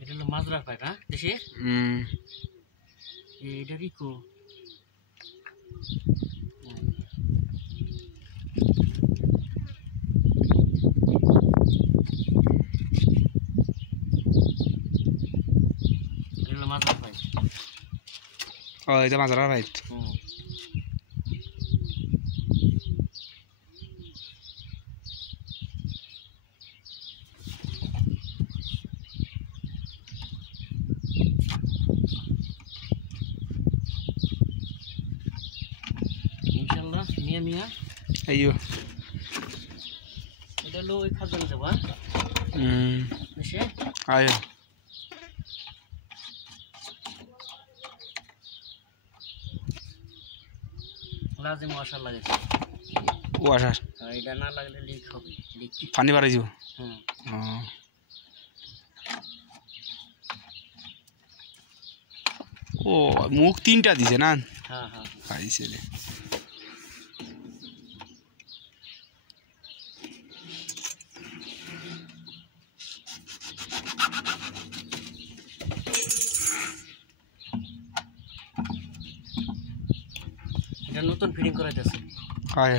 এটা হলো মাজরা পাইপ, হ্যাঁ দেশে এটা রিকো। এটা হলো মাজরা পাইপ। ও এটা মাজরা পাইপ। ইনশাআল্লাহ মিয়া মিয়া আইও এটা হলো ওই খাজান যাবা দেশে আইও লাজিম ওয়াশার লাগাইছে। ওয়াশার এটা না লাগলে লিক হবে, লিক পানি বাড়াই যাব। ও মুখ তিনটা দিছে না? হ্যাঁ হ্যাঁ পাইছে রে। এটা নতুন ফিটিং করাইতেছে। আয়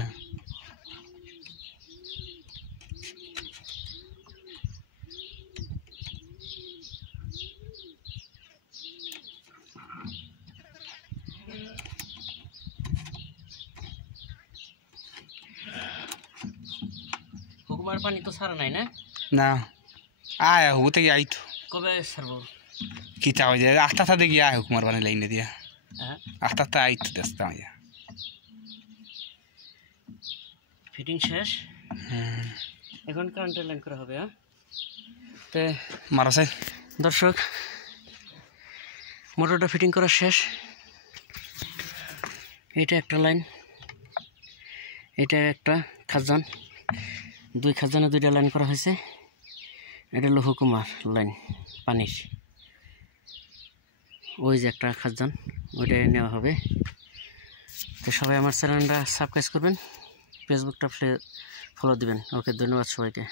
হুকুমার পানি তো ছাড়া নাই না? না আয় হুতে গিয়ে আইতো কবে ছাড়বো? কি চাও যে আস্তে দেখি আয় হুকুমার বানি লাইনে দিয়া হ্যাঁ আস্তে আইতো দেখতে আইয়া ফিটিং শেষ। এখন কারেন্টের লাইন করা হবে। হ্যাঁ তো মারা সাই দর্শক মোটরটা ফিটিং করা শেষ। এটা একটা লাইন, এটা একটা খাজান, দুই খাজানে দুইটা লাইন করা হয়েছে। এটা হলো হুকুমার লাইন পানির, ওই যে একটা খাজান ওইটাই নেওয়া হবে। তো সবাই আমার চ্যানেলটা সাবস্ক্রাইব করবেন, ফেসবুকটা ফলো দিবেন। ওকে, ধন্যবাদ সবাইকে।